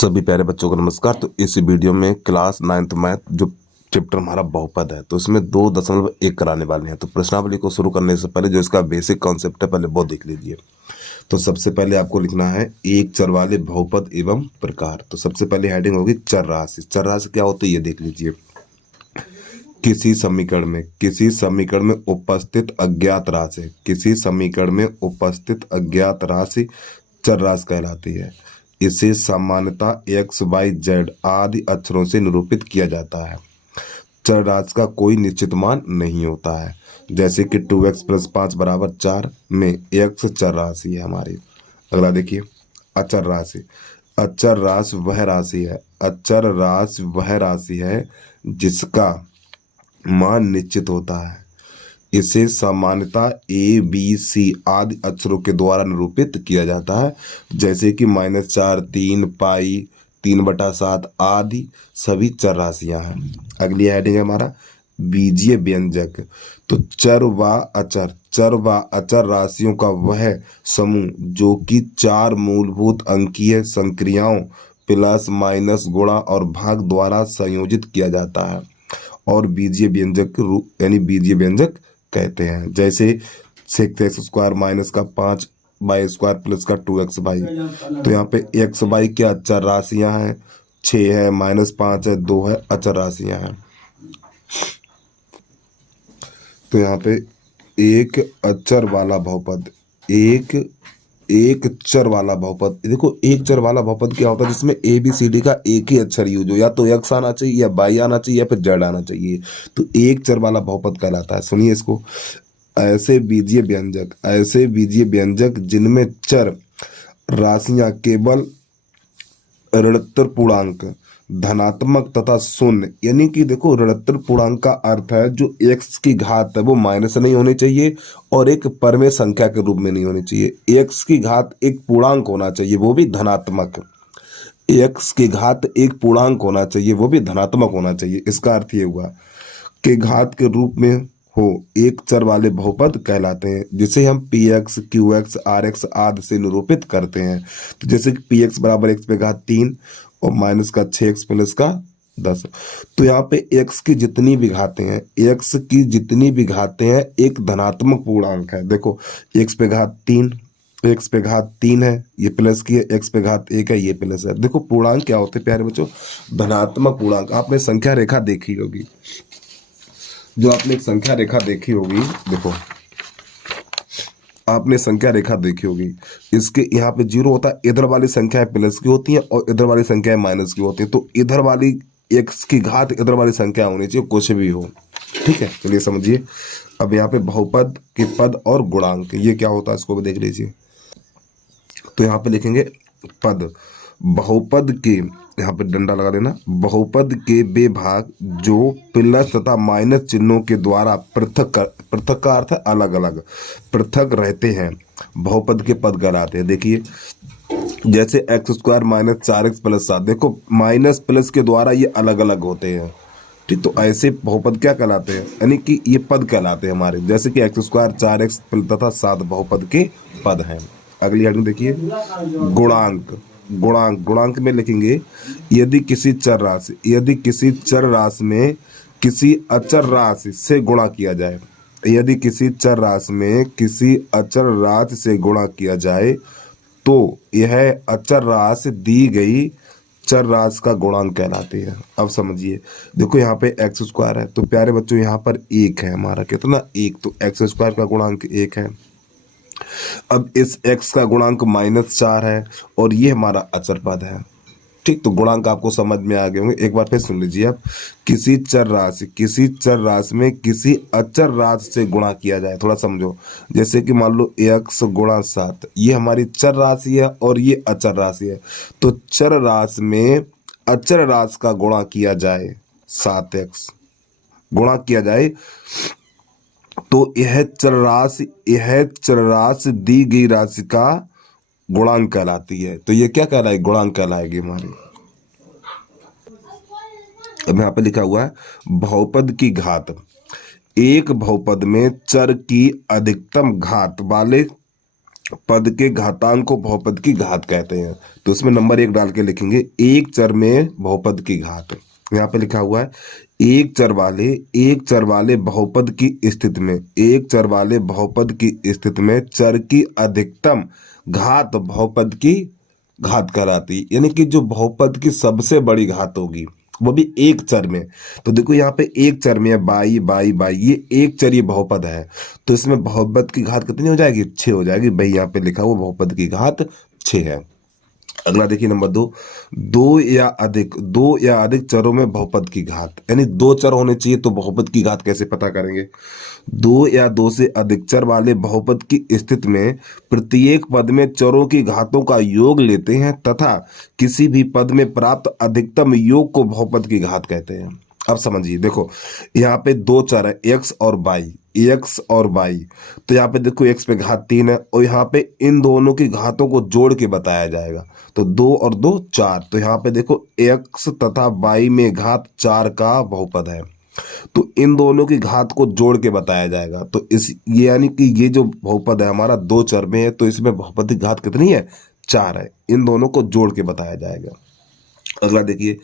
सभी प्यारे बच्चों को नमस्कार। तो इस वीडियो में क्लास 9th मैथ जो चैप्टर हमारा बहुपद है तो इसमें 2.1 कराने वाले हैं। तो प्रश्नावली को शुरू करने से पहले जो इसका बेसिक कॉन्सेप्ट है पहले वो देख लीजिए। तो सबसे पहले आपको लिखना है एक चर वाले बहुपद एवं प्रकार। तो सबसे पहले हेडिंग होगी चर राशि। चर राशि क्या होती है ये देख लीजिए। किसी समीकरण में उपस्थित अज्ञात राशि, किसी समीकरण में उपस्थित अज्ञात राशि चर राशि कहलाती है। इसे सामान्यतः x, y, z आदि अक्षरों से निरूपित किया जाता है। चर राशि का कोई निश्चित मान नहीं होता है। जैसे कि 2x + 5 = 4 में x चर राशि है हमारी। अगला देखिए अचर राशि। अचर राशि वह राशि है जिसका मान निश्चित होता है। इसे सामान्यतः a, b, c आदि अक्षरों के द्वारा निरूपित किया जाता है। जैसे कि -4, 3, पाई, 3/7 आदि सभी चर राशियां हैं। अगली हेडिंग है हमारा बीजीय व्यंजक। तो चर व अचर राशियों का वह समूह जो कि 4 मूलभूत अंकीय संक्रियाओं प्लस माइनस गुणा और भाग द्वारा संयोजित किया जाता है और बीजीय व्यंजक के रूप यानी बीजीय व्यंजक कहते हैं। जैसे 6x² - 5y² प्लस का 2xy। तो यहाँ पे xy क्या अचर राशियां हैं, 6 है, -5 है, 2 है, अचर राशियां हैं। तो यहाँ पे एक चर वाला बहुपद, एक चर वाला बहुपद। देखो एक चर वाला बहुपद क्या होता है जिसमें ABCD का एक ही अक्षर यूज हो, या तो x आना चाहिए या y आना चाहिए या फिर z आना चाहिए। तो एक चर वाला बहुपद कहलाता है। सुनिए इसको। ऐसे बीजीय व्यंजक जिनमें चर राशियां केवल ऋणोत्तर पूर्णांक, धनात्मक तथा शून्य, यानी कि देखो ऋणोत्तर पूर्णांक का अर्थ है जो x की घात है वो माइनस नहीं होनी चाहिए और एक परमेय संख्या के रूप में नहीं होनी चाहिए। x की घात एक पूर्णांक होना चाहिए वो भी धनात्मक। x की घात एक पूर्णांक होना चाहिए वो भी धनात्मक होना चाहिए। इसका अर्थ ये हुआ कि घात के रूप में हो एक चर वाले बहुपद कहलाते हैं, जिसे हम px, qx, rx आदि से निरूपित करते हैं। तो जैसे कि px = x⁻³ और माइनस का 6x प्लस का 10। तो यहाँ पे x की जितनी भी घातें हैं एक धनात्मक पूर्णांक है। देखो x⁻³ है, ये प्लस की है, x⁻1 है, ये प्लस है। देखो पूर्णांक क्या होते हैं प्यारे बच्चों, धनात्मक पूर्णांक। आपने संख्या रेखा देखी होगी, जो आपने एक संख्या रेखा देखी होगी, देखो आपने संख्या रेखा देखी होगी, इसके यहाँ पे 0 होता है, इधर वाली संख्याएं प्लस की होती हैं और इधर वाली संख्याएं माइनस की होती हैं। तो इधर वाली x की घात इधर वाली संख्या होनी चाहिए, कुछ भी हो। ठीक है, चलिए समझिए। अब यहाँ पे बहुपद के पद और गुणांक ये क्या होता है इसको भी देख लीजिए। तो यहाँ पे लिखेंगे पद। बहुपद के, यहाँ पे डंडा लगा देना, बहुपद के वे भाग जो प्लस तथा माइनस चिन्हों के द्वारा पृथक का अर्थ है अलग अलग, पृथक रहते हैं, बहुपद के पद कहलाते हैं। देखिए जैसे x² - 4x + 7, देखो माइनस प्लस के द्वारा ये अलग अलग होते हैं। ठीक, तो ऐसे बहुपद क्या कहलाते हैं, यानी कि ये पद कहलाते हैं हमारे। जैसे कि x², 4x तथा 7 बहुपद के पद हैं। अगली हेडिंग देखिए गुणांक में लिखेंगे यदि किसी चर राशि में किसी अचर राशि से गुणा किया जाए, यदि किसी चर राशि में किसी अचर राशि से गुणा किया जाए तो यह अचर राशि दी गई चर राशि का गुणांक कहलाती है। अब समझिए, देखो यहाँ पे x² है तो प्यारे बच्चों यहाँ पर 1 है हमारा, कितना 1, तो x² का गुणांक 1 है। अब इस x का गुणांक -4 है और ये हमारा अचर पद है। ठीक, तो गुणांक आपको समझ में आ गए होंगे। एक बार फिर सुन लीजिए। अब किसी चर राशि में किसी अचर राशि से गुणा किया जाए, थोड़ा समझो। जैसे कि मान लो x × 7, ये हमारी चर राशि है और ये अचर राशि है। तो चर राशि में अचर राशि का गुणा किया जाए, 7x गुणा किया जाए तो यह चर राशि दी गई राशि का गुणांक कहलाती है। तो ये क्या कहलाएगी, गुणांक कहलाएगी हमारी। अब यहाँ पे लिखा हुआ है बहुपद की घात। एक बहुपद में चर की अधिकतम घात वाले पद के घातांक को बहुपद की घात कहते हैं। तो इसमें नंबर 1 डाल के लिखेंगे एक चर में बहुपद की घात। यहाँ पे लिखा हुआ है एक चर वाले बहुपद की स्थिति में, एक चर वाले बहुपद की स्थिति में चर की अधिकतम घात बहुपद की घात कहलाती, यानी कि जो बहुपद की सबसे बड़ी घात होगी वो भी एक चर में। तो देखो यहाँ पे एक चर में है बाई बाई बाई, ये एक चर ये बहुपद है, तो इसमें बहुपद की घात कितनी हो जाएगी? 6 हो जाएगी। भाई यहाँ पे लिखा हुआ बहुपद की घात 6 है। अगला देखिए नंबर 2, दो या अधिक चरों में बहुपद की घात, यानी 2 चर होने चाहिए, तो बहुपद की घात कैसे पता करेंगे? 2 या 2 से अधिक चर वाले बहुपद की स्थिति में प्रत्येक पद में चरों की घातों का योग लेते हैं तथा किसी भी पद में प्राप्त अधिकतम योग को बहुपद की घात कहते हैं। अब समझिए, देखो यहाँ पे 2 चर है एक्स और वाई, एक्स और वाई, तो यहाँ पे देखो एक्स पे घात 3 है और यहाँ पे इन दोनों की घातों को जोड़ के बताया जाएगा, तो 2 और 2 4, तो यहाँ पे देखो एक्स तथा वाई में घात 4 का बहुपद है, तो इन दोनों की घात को जोड़ के बताया जाएगा। तो इस ये यानी कि ये जो बहुपद है हमारा 2 चर में है, तो इसमें बहुपद की घात कितनी है? 4 है। इन दोनों को जोड़ के बताया जाएगा। अगला देखिए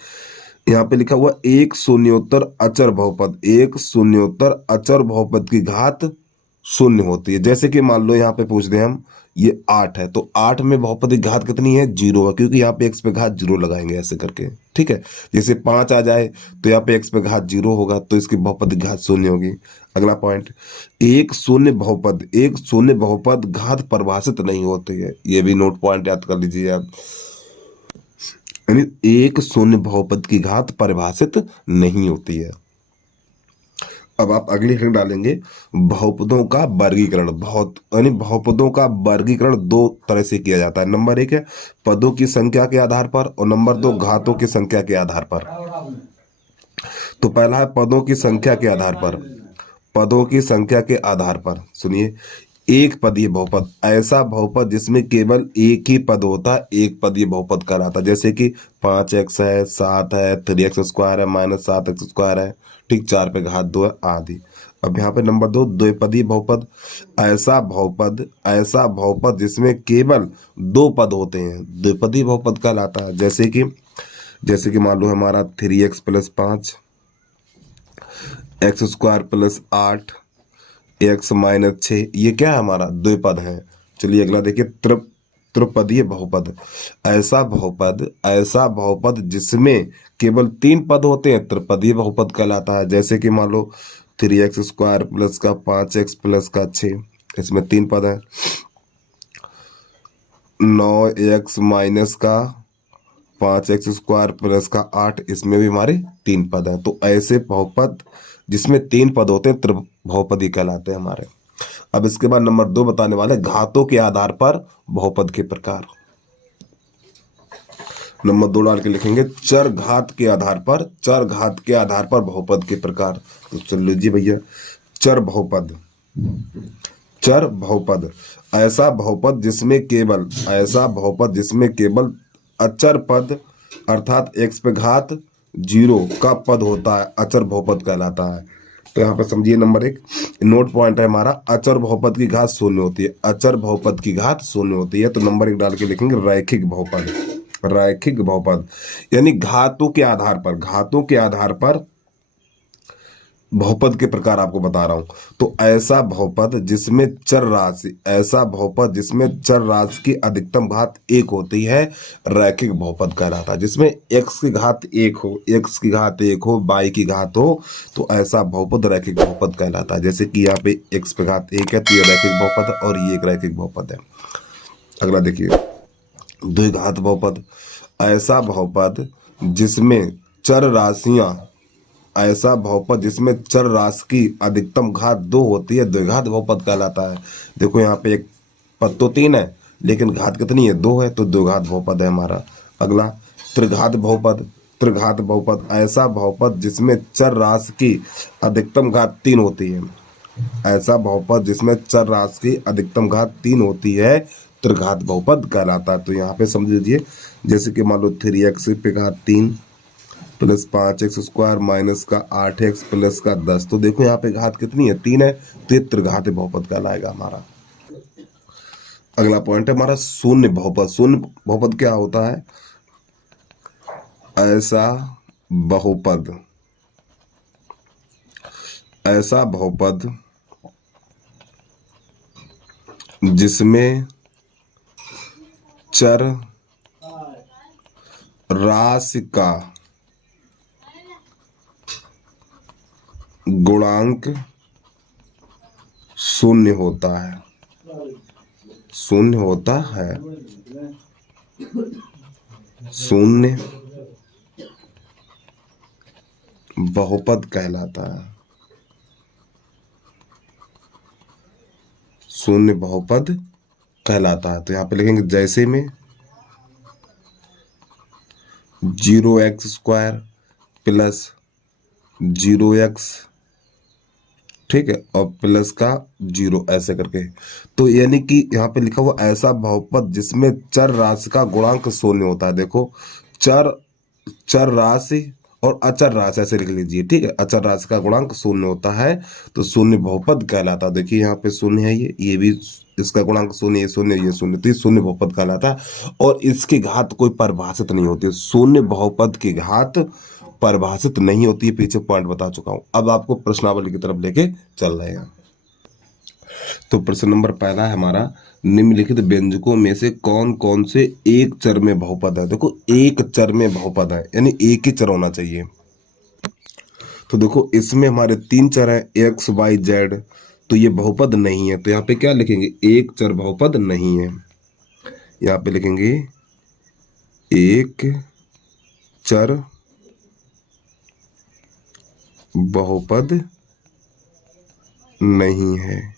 यहाँ पे लिखा हुआ एक शून्योत्तर अचर बहुपद, एक शून्योत्तर अचर बहुपद की घात 0 होती है। जैसे कि मान लो यहाँ पे पूछ दें हम, ये 8 है, तो 8 में बहुपद की घात कितनी है? 0 है, क्योंकि यहाँ पे x पे घात 0 लगाएंगे ऐसे करके, ठीक है। जैसे 5 आ जाए तो यहाँ पे x पे घात 0 होगा, तो इसकी बहुपद की घात 0 होगी। अगला पॉइंट, एक शून्य बहुपद घात परिभाषित नहीं होती है, ये भी नोट पॉइंट याद कर लीजिए आप, यानी एक शून्य बहुपद की घात परिभाषित नहीं होती है। अब आप अगली हेडिंग डालेंगे बहुपदों का वर्गीकरण। यानी बहुपदों का वर्गीकरण 2 तरह से किया जाता है। नंबर 1 है पदों की संख्या के आधार पर, और नंबर 2 घातों की संख्या के आधार पर। तो पहला है पदों की संख्या के आधार पर। पदों की संख्या के आधार पर सुनिए, एक पदीय बहुपद, ऐसा बहुपद जिसमें केवल एक ही पद होता है, एक पदीय बहुपद कहलाता है। जैसे कि 5x है, 7 है, 3x² है, -7x² है, ठीक, 4 पे घात 2 है आदि। अब यहाँ पे नंबर 2 द्विपदीय बहुपद, ऐसा बहुपद जिसमें केवल 2 पद होते हैं, द्विपदीय बहुपद कहलाता है। जैसे कि मान लो हमारा 3x + 5 x² + 8 x - 6, ये क्या है? हमारा द्विपद है। चलिए अगला देखिए त्रिपदीय बहुपद, ऐसा बहुपद जिसमें केवल 3 पद होते हैं, त्रिपदीय बहुपद कहलाता है। जैसे कि मान लो 3x² + का 5x + का 6, इसमें 3 पद हैं। 9x - का 5x² + का 8, इसमें भी हमारे 3 पद हैं। तो ऐसे बहुपद जिसमें 3 पद होते हैं बहुपदी कहलाते हैं हमारे। अब इसके बाद नंबर 2 बताने वाले घातों के आधार पर बहुपद के प्रकार। नंबर 2 डाल के लिखेंगे चर घात के आधार पर बहुपद के प्रकार। तो चल लीजिए भैया, चर बहुपद, ऐसा बहुपद जिसमें केवल अचर पद अर्थात x पे घात 0 का पद होता है, अचर बहुपद कहलाता है। तो यहाँ पर समझिए नंबर 1 नोट पॉइंट है हमारा, अचर बहुपद की घात 0 होती है, अचर बहुपद की घात 0 होती है। तो नंबर 1 डाल के लिखेंगे रैखिक बहुपद, यानी घातों के आधार पर बहुपद के प्रकार आपको बता रहा हूं। तो ऐसा बहुपद जिसमें चर राशि की अधिकतम घात 1 होती है, रैखिक बहुपद कहलाता है। जिसमें x की घात 1 हो, y की घात हो, तो ऐसा बहुपद रैखिक बहुपद कहलाता है। जैसे कि यहाँ पे x पे घात 1 है, तो ये रैखिक बहुपद है और ये एक रैखिक बहुपद है। अगला देखिए द्विघात बहुपद, ऐसा बहुपद जिसमें चर राशि की अधिकतम घात 2 होती है, द्विघात बहुपद कहलाता है। देखो यहाँ पे एक पद तो 3 है, लेकिन घात कितनी है? 2 है, तो द्विघात बहुपद है हमारा। अगला त्रिघात बहुपद, ऐसा बहुपद जिसमें चर राशि की अधिकतम घात 3 होती है, ऐसा बहुपद जिसमें चर राशि की अधिकतम घात 3 होती है, त्रिघात बहुपद कहलाता है। तो यहाँ पे समझ लीजिए, जैसे कि मान लो 3x पे घात 3 + 5x² - का 8x + का 10, तो देखो यहाँ पे घात कितनी है? 3 है, तो ये त्रिघात बहुपद कहलाएगा हमारा। अगला पॉइंट है हमारा शून्य बहुपद। शून्य बहुपद क्या होता है? ऐसा बहुपद, ऐसा बहुपद जिसमें चर राशि का गुणांक शून्य होता है, शून्य होता है, शून्य बहुपद कहलाता है, शून्य बहुपद कहलाता है। तो यहां पे लिखेंगे जैसे में 0x² प्लस 0x, ठीक है, और प्लस का 0 ऐसे करके। तो यानी कि यहाँ पे लिखा हुआ ऐसा बहुपद जिसमें चर राशि का गुणांक शून्य होता है। देखो चर राशि और अचर राशि ऐसे लिख लीजिए, ठीक है। अचर राशि का गुणांक शून्य होता है तो शून्य बहुपद कहलाता है। देखिए यहाँ पे शून्य है, ये भी इसका गुणांक शून्य, ये शून्य, ये शून्य, तो ये शून्य बहुपद कहलाता है। और इसकी घात कोई परिभाषित नहीं होती, शून्य बहुपद की घात परिभाषित नहीं होती है। पीछे पॉइंट बता चुका हूं, अब आपको प्रश्नावली की तरफ लेके चल रहे हैं। तो प्रश्न नंबर पहला है हमारा, निम्नलिखित व्यंजकों में से कौन कौन से एक चर में बहुपद है? देखो एक चर में बहुपद है यानी एक ही चर होना चाहिए। तो देखो इसमें हमारे 3 चर हैं x y z, तो ये बहुपद नहीं है। तो यहाँ पे क्या लिखेंगे? एक चर बहुपद नहीं है। यहाँ पे लिखेंगे एक चर बहुपद नहीं है,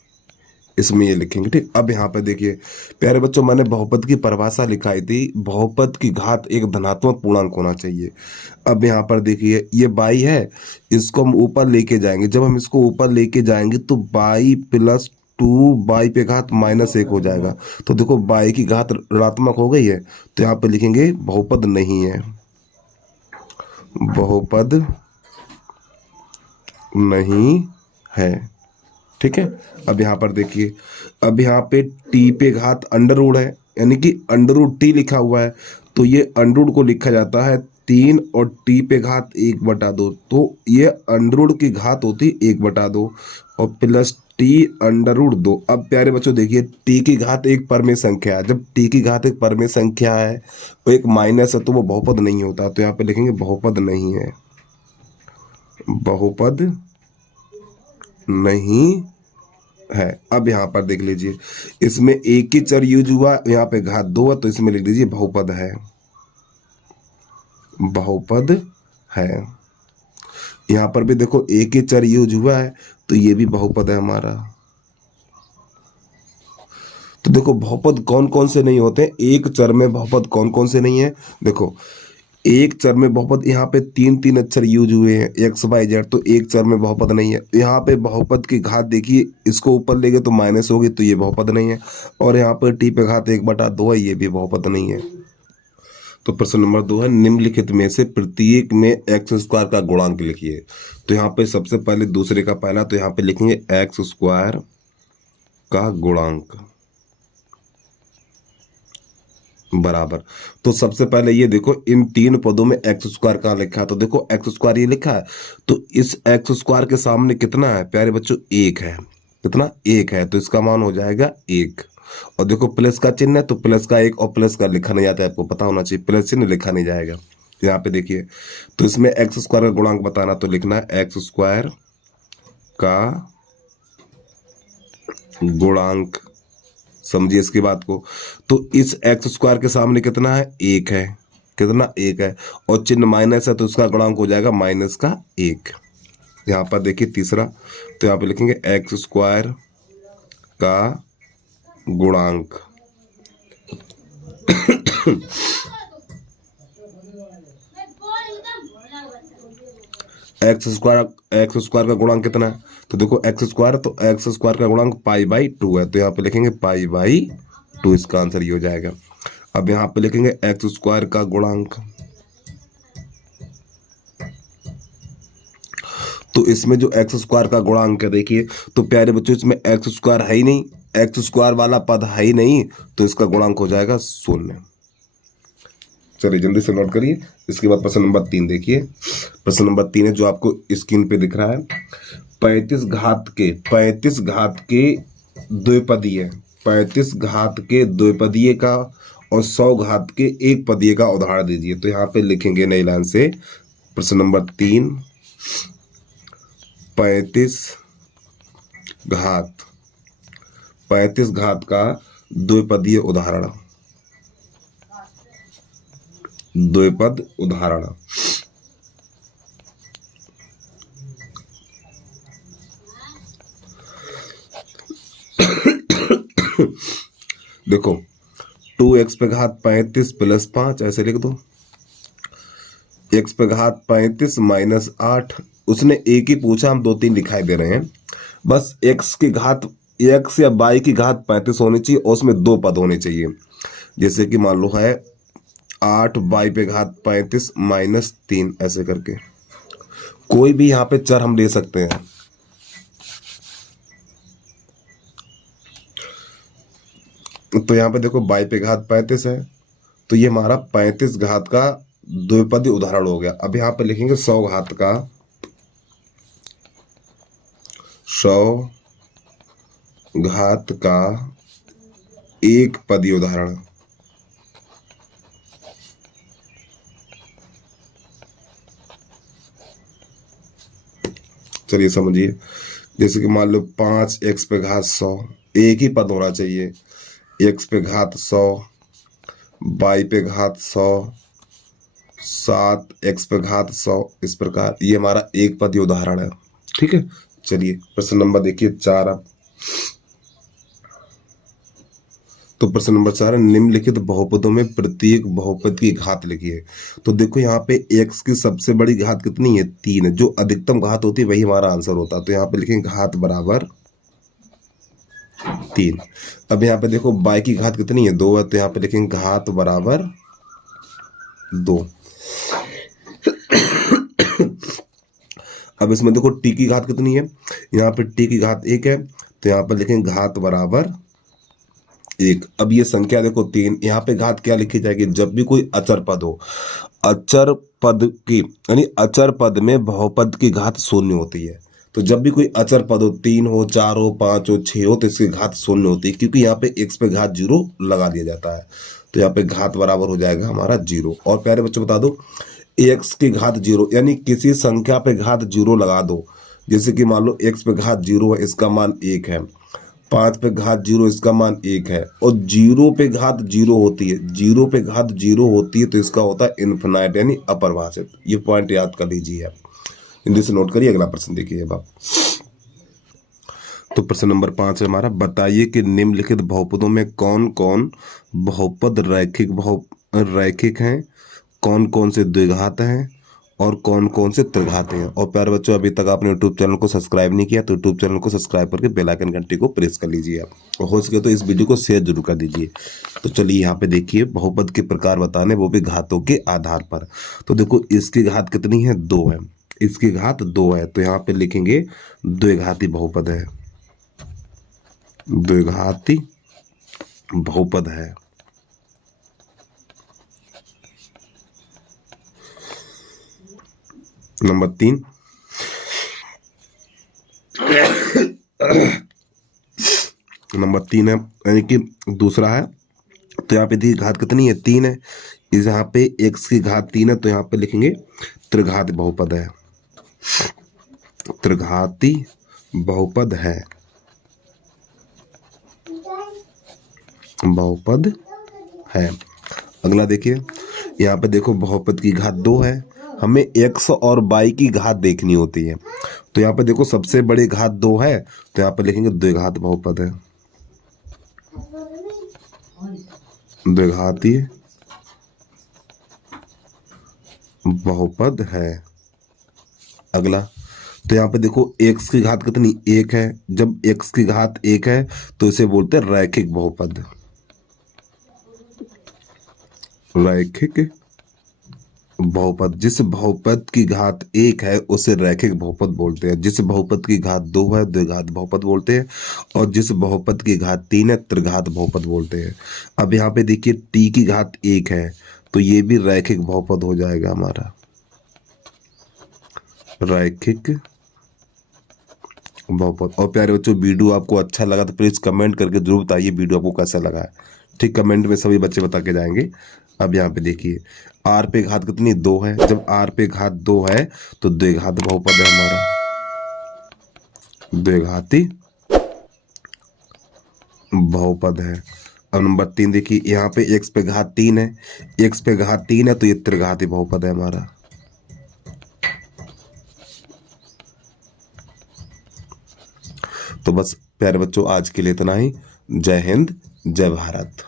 इसमें ये लिखेंगे, ठीक। अब यहाँ पे देखिए प्यारे बच्चों, मैंने बहुपद की परिभाषा लिखाई थी, बहुपद की घात एक धनात्मक पूर्णांक होना चाहिए। अब यहाँ पर देखिए ये बाई है, इसको हम ऊपर लेके जाएंगे। जब हम इसको ऊपर लेके जाएंगे तो बाई प्लस 2 बाई पे घात -1 हो जाएगा। तो देखो बाई की घात ऋणात्मक हो गई है, तो यहाँ पे लिखेंगे बहुपद नहीं है, बहुपद नहीं है, ठीक है। अब यहाँ पर देखिए, अब यहाँ पे टी पे घात अंडर रूट है, यानी कि अंडर रूट टी लिखा हुआ है, तो ये अंडर रूट को लिखा जाता है 3 और टी पे घात 1/2, तो ये अंडर रूट की घात होती 1/2 और प्लस टी अंडर रूट 2। अब प्यारे बच्चों देखिए टी की घात एक परमेय संख्या है, जब टी की घात एक परमेय संख्या है वो एक माइनस है तो वो बहुपद नहीं होता। तो यहाँ पे लिखेंगे बहुपद नहीं है, बहुपद नहीं है। अब यहाँ पर देख लीजिए इसमें एक ही चर यूज हुआ, यहाँ पे घात 2 है, तो इसमें लिख लीजिए बहुपद है, बहुपद है। यहाँ पर भी देखो एक ही चर यूज हुआ है, तो ये भी बहुपद है हमारा। तो देखो बहुपद कौन कौन से नहीं होते, एक चर में बहुपद कौन कौन से नहीं है? देखो एक चर में बहुपद, यहाँ पे 3 अक्षर यूज हुए हैं x y z, तो एक चर में बहुपद नहीं है। यहाँ पे बहुपद की घात देखिए, इसको ऊपर लेंगे तो माइनस होगी, तो ये बहुपद नहीं है। और यहाँ पर टी पे घात 1/2 है, ये भी बहुपद नहीं है। तो प्रश्न नंबर 2 है, निम्नलिखित में से प्रत्येक में x² का गुणांक लिखिए। तो यहाँ पे सबसे पहले दूसरे का पहला, तो यहाँ पे लिखेंगे x² का गुणांक बराबर। तो सबसे पहले ये देखो इन 3 पदों में x² कहाँ लिखा है? तो देखो x² ये लिखा है, तो इस x² के सामने कितना है प्यारे बच्चों? 1 है। कितना? 1 है, तो इसका मान हो जाएगा 1। और देखो प्लस का चिन्ह है, तो प्लस का 1 और प्लस का लिखा नहीं जाता है, आपको पता होना चाहिए, प्लस चिन्ह लिखा नहीं जाएगा। यहाँ पे देखिए, तो इसमें x² का गुणांक बताना, तो लिखना है x² का गुणांक, समझिए इसकी बात को। तो इस x² के सामने कितना है? 1 है। कितना? 1 है, और चिन्ह माइनस है, तो उसका गुणांक हो जाएगा -1। यहाँ पर देखिए तीसरा, तो यहाँ पे लिखेंगे x² का गुणांक x² का गुणांक कितना है? तो देखो x², तो x² का गुणांक π/2 है, तो यहाँ पे लिखेंगे π/2, इसका आंसर ये हो जाएगा। अब यहाँ पे लिखेंगे x² का गुणांक, तो इसमें जो x² का गुणांक है देखिए, तो प्यारे बच्चों इसमें x² है ही नहीं, एक्स स्क्वायर वाला पद है ही नहीं, तो इसका गुणांक हो जाएगा 0। चलिए जल्दी से नोट करिए। इसके बाद प्रश्न नंबर 3 देखिए। प्रश्न नंबर 3 है जो आपको स्क्रीन पे दिख रहा है। 35 घात के द्विपदीय, 35 घात के द्विपदीय का और 100 घात के एक पदीय का उदाहरण दीजिए। तो यहाँ पे लिखेंगे नई लाइन से प्रश्न नंबर 3, 35 घात का द्विपदीय उदाहरण, द्विपद उदाहरण। देखो 2x पे घात 35 प्लस 5 ऐसे लिख दो, x पे घात 35 माइनस 8। उसने एक ही पूछा, हम 2-3 दिखाई दे रहे हैं। बस x की घात, x या y की घात 35 होनी चाहिए और उसमें 2 पद होने चाहिए। जैसे कि मान लो है 8y पे घात 35 माइनस 3 ऐसे करके। कोई भी यहाँ पे चर हम ले सकते हैं। तो यहाँ पे देखो y पे घात 35 है, तो ये हमारा 35 घात का द्विपदी उदाहरण हो गया। अब यहाँ पे लिखेंगे 100 घात का, 100 घात का एक पदी उदाहरण। चलिए समझिए। जैसे कि मान लो 5x पे घात 100, एक ही पद होना चाहिए। x पे घात 100, y पे घात 100, 7x पे घात 100, इस प्रकार ये हमारा एक पदी उदाहरण है। ठीक है। चलिए प्रश्न नंबर देखिए 4। अब तो प्रश्न नंबर 4 है, निम्नलिखित बहुपदों में प्रत्येक बहुपद की घात लिखिए। तो देखो यहाँ पे x की सबसे बड़ी घात कितनी है? 3 है। जो अधिकतम घात होती है वही हमारा आंसर होता है। तो यहाँ पे लिखेंगे घात बराबर 3। अब यहाँ पे देखो y की घात कितनी है? 2 है। तो यहाँ पे लिखेंगे घात बराबर 2। अब इसमें देखो t की घात कितनी है? यहाँ पे t की घात 1 है। तो यहाँ पे लिखेंगे घात बराबर 1। अब ये संख्या देखो 3, यहाँ पे घात क्या लिखी जाएगी? जब भी कोई अचर पद हो, अचर पद की यानी अचर पद में बहुपद की घात 0 होती है। तो जब भी कोई अचर पद हो, 3 हो, 4 हो, 5 हो, 6 हो, तो इसकी घात 0 होती है, क्योंकि यहाँ पे x पे घात 0 लगा दिया जाता है। तो यहाँ पे घात बराबर हो जाएगा हमारा 0। और प्यारे बच्चों बता दो, x की घात 0 यानी किसी संख्या पे घात 0 लगा दो। जैसे कि मान लो x पे घात 0 है, इसका मान 1 है। 5 पे घात 0, इसका मान 1 है। और 0 पे घात 0 होती है, 0 पे घात 0 होती है तो इसका होता है इन्फिनाइट यानी अपरिभाषित। ये पॉइंट याद कर लीजिए आप, हिंदी से नोट करिए। अगला प्रश्न देखिए अब आप। तो प्रश्न नंबर 5 है हमारा, बताइए कि निम्नलिखित बहुपदों में कौन कौन बहुपद रैखिक हैं, कौन कौन से द्विघात हैं और कौन कौन से त्रिघात हैं। और प्यारे बच्चों, अभी तक आपने यूट्यूब चैनल को सब्सक्राइब नहीं किया तो यूट्यूब चैनल को सब्सक्राइब करके बेल आइकन घंटी को प्रेस कर लीजिए आप, और हो सके तो इस वीडियो को शेयर जरूर कर दीजिए। तो चलिए यहाँ पे देखिए, बहुपद के प्रकार बताने, वो भी घातों के आधार पर। तो देखो इसकी घात कितनी है? 2 है। इसकी घात 2 है। तो यहाँ पे लिखेंगे द्विघाती बहुपद है, द्विघाती बहुपद है। नंबर 3, नंबर 3 है यानी कि दूसरा है। तो यहाँ पे देखिए घात कितनी है? 3 है। इस यहाँ पे x की घात 3 है, तो यहाँ पे लिखेंगे त्रिघाती बहुपद है, त्रिघाती बहुपद है, बहुपद है। अगला देखिए, यहाँ पे देखो बहुपद की घात 2 है। हमें x और y की घात देखनी होती है। तो यहाँ पे देखो सबसे बड़ी घात 2 है, तो यहाँ पे लिखेंगे द्विघात बहुपद है, द्विघाती बहुपद है। अगला, तो यहाँ पे देखो x की घात कितनी? 1 है। जब x की घात 1 है तो इसे बोलते हैं रैखिक बहुपद, रैखिक बहुपद, जिस बहुपद की घात एक है उसे रैखिक बहुपद बोलते हैं। जिस बहुपद की घात दो है द्विघात बहुपद बोलते हैं। और जिस बहुपद की घात तीन है त्रिघात बहुपद बोलते हैं। अब यहाँ पे देखिए टी की घात एक है तो ये भी रैखिक बहुपद हो जाएगा हमारा, रैखिक बहुपद। और प्यारे बच्चों वीडियो आपको अच्छा लगा तो प्लीज कमेंट करके जरूर बताइए वीडियो आपको कैसा लगा है। ठीक, कमेंट में सभी बच्चे बता के जाएंगे। अब यहाँ पे देखिए आर पे घात कितनी दो है, जब आर पे घात दो है तो द्विघात बहुपद है हमारा, द्विघाती बहुपद है। अब नंबर तीन देखिए यहाँ पे एक्स पे घात तीन है, एक्स पे घात तीन है तो ये त्रिघाती बहुपद है हमारा। तो बस प्यारे बच्चों आज के लिए इतना ही। जय हिंद, जय भारत।